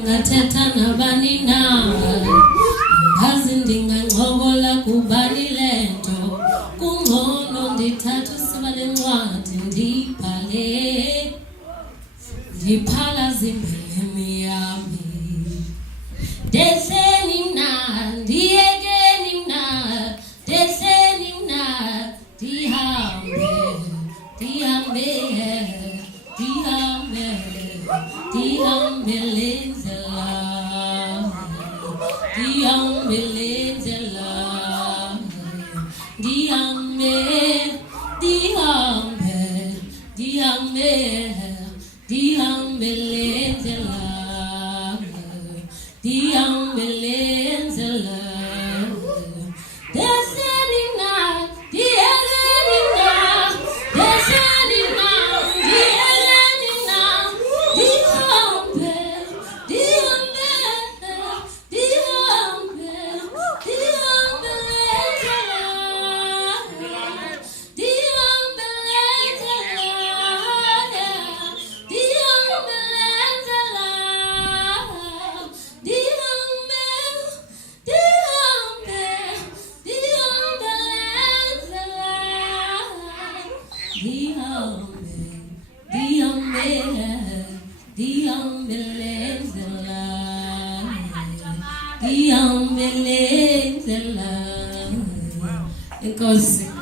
Ngathetha nabani na ngazi ndingancokola kubani lento kungcono ndithatha usiba lencwadi ndibhale ndiphalaze impilweni yami dehleni mna ndiyekeni mna dehleni mna ndihambe ndihambe ndihambe ndihambe lendlela ndihambe lendlela ndihambe ndihambe ndihambe ndihambe lendlela ndihambe lendlela dehleni mna ndiyekeni mna dehleni mna ndiyekeni mna ndihambe ndihambe ndihambe ndihambe lendlela ndihambe lendlela. Enkosi.